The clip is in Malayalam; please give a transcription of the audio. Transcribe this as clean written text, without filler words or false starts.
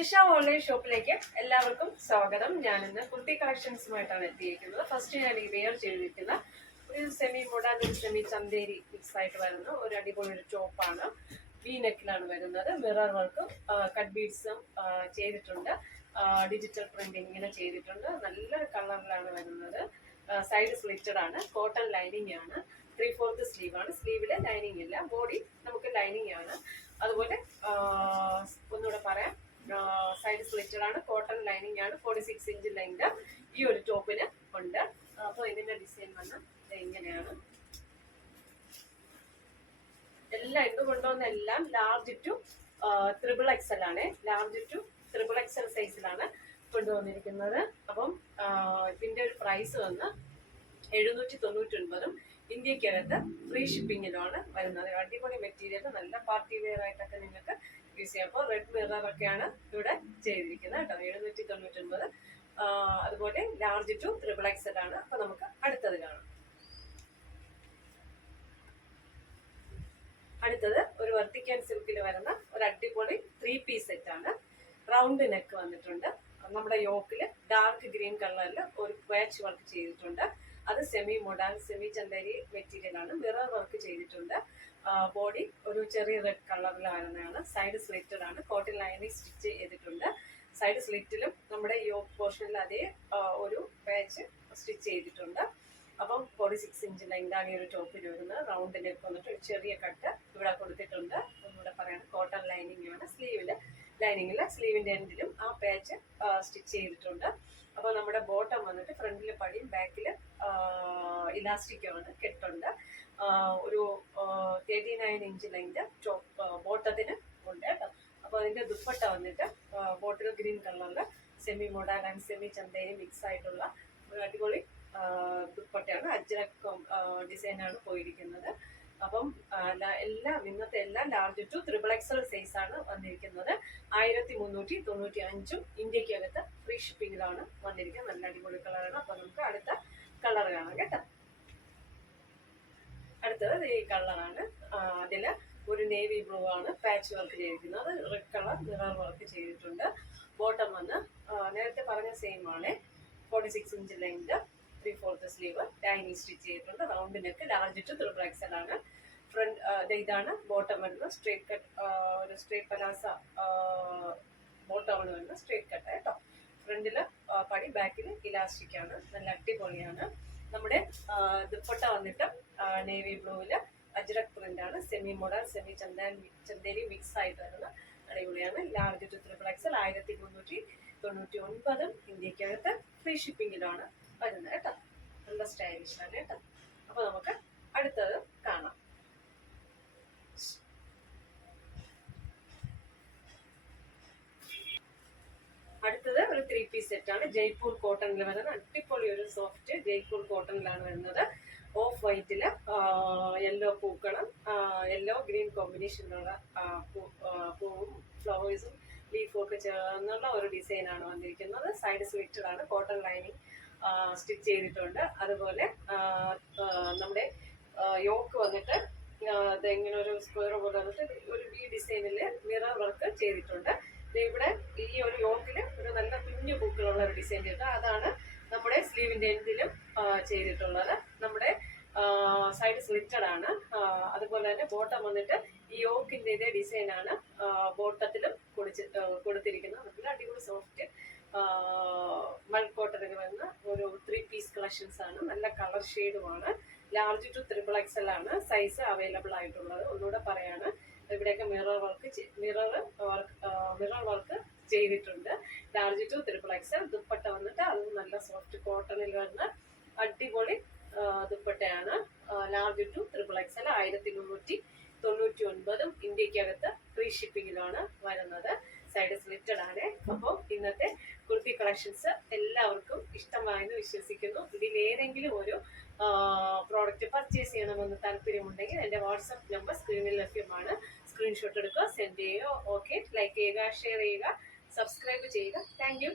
അജിഷ ഓൺലൈൻ ഷോപ്പിലേക്ക് എല്ലാവർക്കും സ്വാഗതം. ഞാനിന്ന് കുർത്തി കളക്ഷൻസുമായിട്ടാണ് എത്തിയിരിക്കുന്നത്. ഫസ്റ്റ് ഞാൻ ഈ വെയർ ചെയ്തിരിക്കുന്ന ഒരു സെമി മോഡേൺ ഒരു സെമി ചന്തേരി മിക്സ് ആയിട്ട് വരുന്ന ഒരു അടിപൊളി ഒരു ടോപ്പാണ്. വി നെക്കിലാണ് വരുന്നത്. മിറർ വർക്കും കട്ട് ബീഡ്സും ചെയ്തിട്ടുണ്ട്. ഡിജിറ്റൽ പ്രിന്റിങ് ഇങ്ങനെ ചെയ്തിട്ടുണ്ട്. നല്ലൊരു കളറിലാണ് വരുന്നത്. സൈഡ് സ്ലിറ്റഡ് ആണ്. കോട്ടൺ ലൈനിങ് ആണ്. 3/4 സ്ലീവ് ആണ്. സ്ലീവില് ലൈനിങ് ഇല്ല. ബോഡി നമുക്ക് ലൈനിങ് ആണ്. അതുപോലെ ഒന്നുകൂടെ പറയാം, സൈഡ് സ്ലിറ്റഡ് ആണ്. കോട്ടൺ ലൈനിങ് ആണ്. 46 ഇഞ്ച് ലെങ്ത് ഈ ഒരു ടോപ്പിന് ഉണ്ട്. അപ്പോൾ ഇതിന്റെ ഡിസൈൻ വന്ന് ഇങ്ങനെയാണ്. എല്ലാം ഇത് കൊണ്ടുവന്ന എല്ലാം ലാർജ് ടു XXL ആണ്. ലാർജ് ടു XXL സൈസിലാണ് കൊണ്ടുവന്നിരിക്കുന്നത്. അപ്പം ഇതിന്റെ ഒരു പ്രൈസ് വന്ന് 799. ഇന്ത്യക്കകത്ത് ഫ്രീ ഷിപ്പിങ്ങിലാണ് വരുന്നത്. അടിപൊളി മെറ്റീരിയൽ, നല്ല പാർട്ടി വെയർ ആയിട്ടൊക്കെ നിങ്ങൾക്ക് യൂസ് ചെയ്യാം. അപ്പോൾ റെഡ് മിറർ ഒക്കെയാണ് ഇവിടെ ചെയ്തിരിക്കുന്നത് കേട്ടോ. 799. അതുപോലെ ലാർജ് ടു XXL ആണ്. അപ്പൊ നമുക്ക് അടുത്തത് കാണാം. അടുത്തത് ഒരു വർത്തിക്കാൻ സിൽക്കിൽ വരുന്ന ഒരു അടിപൊളി 3 പീസ് സെറ്റ് ആണ്. റൗണ്ട് നെക്ക് വന്നിട്ടുണ്ട്. നമ്മുടെ യോക്കില് ഡാർക്ക് ഗ്രീൻ കളറിൽ ഒരു പാച്ച് വർക്ക് ചെയ്തിട്ടുണ്ട്. അത് സെമി മോഡാൻ സെമി ചന്തേരി മെറ്റീരിയൽ ആണ്. മിറർ വർക്ക് ചെയ്തിട്ടുണ്ട്. ബോഡി ഒരു ചെറിയ റെഡ് കളറിൽ വരുന്നതാണ്. സൈഡ് സ്ലിറ്റഡ് ആണ്. കോട്ടൺ ലൈനിങ് സ്റ്റിച്ച് ചെയ്തിട്ടുണ്ട്. സൈഡ് സ്ലിറ്റിലും നമ്മുടെ യോക്ക് പോർഷനിൽ അതേ ഒരു പാച്ച് സ്റ്റിച്ച് ചെയ്തിട്ടുണ്ട്. അപ്പം 46 ഇഞ്ച് ലെങ്താണ് ഈ ഒരു ടോപ്പിൽ വരുന്നത്. റൗണ്ട് നെക്ക് വന്നിട്ട് ഒരു ചെറിയ കട്ട് ഇവിടെ കൊടുത്തിട്ടുണ്ട്. ഒന്നുകൂടെ പറയാണ്, കോട്ടൺ ലൈനിങ് ആണ്. സ്ലീവില് ലൈനിങ്ങിൽ സ്ലീവിന്റെ എൻഡിലും ആ പാച്ച് സ്റ്റിച്ച് ചെയ്തിട്ടുണ്ട്. അപ്പോൾ നമ്മുടെ ബോട്ടം വന്നിട്ട് ഫ്രണ്ടിൽ പടിയും ബാക്കില് ഇലാസ്റ്റിക്കാണ്. കെട്ടുണ്ട്. ഒരു 39 ഇഞ്ച് ലെങ്ത് ബോട്ടത്തിന് ഉണ്ട് കേട്ടോ. അപ്പോൾ അതിന്റെ ദുപ്പട്ട വന്നിട്ട് ബോട്ടിൽ ഗ്രീൻ കളറില് semi modal and semi Chanderi mix ആയിട്ടുള്ള ഒരു അടിപൊളി ദുപ്പട്ടയാണ്. അജ്രക് ഡിസൈനാണ് പോയിരിക്കുന്നത്. അപ്പം ഇന്നത്തെ എല്ലാം ലാർജ് ടു XXL സൈസ് ആണ് വന്നിരിക്കുന്നത്. 1395 ഇന്ത്യക്കകത്ത് ഫ്രീ ഷിപ്പിങ്ങിലാണ് വന്നിരിക്കുന്നത്. നല്ല അടിപൊളി കളറാണ്. അപ്പൊ നമുക്ക് അടുത്ത കളർ കാണാം കേട്ടോ. അടുത്തത് ഈ കളറാണ്. അതില് ഒരു നേവി ബ്ലൂ ആണ് പാച്ച് വർക്ക് ചെയ്തിരിക്കുന്നത്. റെഡ് കളർ മിറർ വർക്ക് ചെയ്തിട്ടുണ്ട്. ബോട്ടം വന്ന് നേരത്തെ പറഞ്ഞ സെയിം ആണ്. 46 inch length, 3/4 sleeve, lining stitch ചെയ്തിട്ടുണ്ട്. Round neck, large to XXL ആണ്. ഫ്രണ്ട് ഇതാണ് ബോട്ടം വരുന്നത്. സ്ട്രേറ്റ് കട്ട്, ഒരു സ്ട്രേറ്റ് പലാസ ബോട്ടമാണ് വരുന്നത്. സ്ട്രേറ്റ് കട്ട് കേട്ടോ. ഫ്രണ്ടില് പടി, ബാക്കില് ഇലാസ്റ്റിക് ആണ്. നല്ല അടിപൊളിയാണ്. നമ്മുടെ ദുപ്പട്ട വന്നിട്ട് നേവി ബ്ലൂവില് അജ്രക് പ്രിന്റ് ആണ്. Semi model semi Chanderi mix ആയിട്ട് വരുന്ന അടിപൊളിയാണ്. ലാർജ് ടു XXL 1399 ഇന്ത്യക്കകത്ത് ഫ്രീ ഷിപ്പിങ്ങിലാണ് വരുന്നത് കേട്ടോ. നല്ല സ്റ്റൈലിഷ് ആണ് കേട്ടോ. അപ്പൊ നമുക്ക് അടുത്തത് കാണാം. അടുത്തത് ഒരു 3 പീസ് സെറ്റ് ആണ്. ജയ്പൂർ കോട്ടണിൽ വരുന്ന അടിപൊളി ഒരു സോഫ്റ്റ് ജയ്പൂർ കോട്ടണിലാണ് വരുന്നത്. ഓഫ് വൈറ്റില് യെല്ലോ പൂക്കളും യെല്ലോ ഗ്രീൻ കോമ്പിനേഷനിലുള്ള പൂവും ഫ്ലവേഴ്സും ലീഫും ഒക്കെ ചേർന്നുള്ള ഒരു ഡിസൈനാണ് വന്നിരിക്കുന്നത്. സൈഡ് സ്ലിറ്റഡ് ആണ്. കോട്ടൺ ലൈനിങ് സ്റ്റിച്ച് ചെയ്തിട്ടുണ്ട്. അതുപോലെ നമ്മുടെ യോക്ക് വന്നിട്ട് ഇങ്ങനെ ഒരു സ്ക്വയർ പോലെ വന്നിട്ട് ഒരു വി ഡിസൈനില് മിറർ വർക്ക് ചെയ്തിട്ടുണ്ട്. ഇവിടെ ഈ ഒരു യോക്കില് ഒരു നല്ല കുഞ്ഞു പൂക്കളുള്ള ഒരു ഡിസൈൻ ചെയ്തിട്ട് അതാണ് നമ്മുടെ സ്ലീവിന്റെ എൻഡിലും ചെയ്തിട്ടുള്ളത്. നമ്മുടെ സൈഡ് സ്ലിറ്റഡ് ആണ്. അതുപോലെ തന്നെ ബോട്ടം വന്നിട്ട് ഈ യോക്കിന്റെ ഇതേ ഡിസൈനാണ് ബോട്ടത്തിലും കൊടുത്തിരിക്കുന്നത്. അതുപോലെ അടിപൊളി സോഫ്റ്റ് മൾ കോട്ടണിൽ വരുന്ന ഒരു 3 പീസ് കളക്ഷൻസ് ആണ്. നല്ല കളർ ഷെയ്ഡുമാണ്. ലാർജ് ടു XXL ആണ് സൈസ് അവൈലബിൾ ആയിട്ടുള്ളത്. ഒന്നുകൂടെ പറയാണ്, ഇവിടെയൊക്കെ മിറർ വർക്ക് ചെയ്തിട്ടുണ്ട്. Large to XXL. ദുപ്പട്ട വന്നിട്ട് അത് നല്ല സോഫ്റ്റ് കോട്ടണിൽ വരുന്ന അടിപൊളി ദുപ്പട്ടയാണ്. ലാർജ് ടു XXL 1399 ഇന്ത്യക്കകത്ത് ഫ്രീ ഷിപ്പിങ്ങിലാണ് വരുന്നത്. സൈഡ് സ്ലിറ്റഡ് ആണ്. അപ്പോൾ ഇന്നത്തെ കുർത്തി കളക്ഷൻസ് എല്ലാവർക്കും ഇഷ്ടമായെന്ന് വിശ്വസിക്കുന്നു. ഇതിൽ ഏതെങ്കിലും ഒരു പ്രോഡക്റ്റ് പർച്ചേസ് ചെയ്യണമെന്ന് താല്പര്യമുണ്ടെങ്കിൽ എൻ്റെ വാട്സപ്പ് നമ്പർ സ്ക്രീനിൽ ലഭ്യമാണ്. സ്ക്രീൻഷോട്ട് എടുക്കുക, സെൻഡ് ചെയ്യുക. ഓക്കെ, ലൈക്ക് ചെയ്യുക, ഷെയർ ചെയ്യുക, സബ്സ്ക്രൈബ് ചെയ്യുക. Thank you.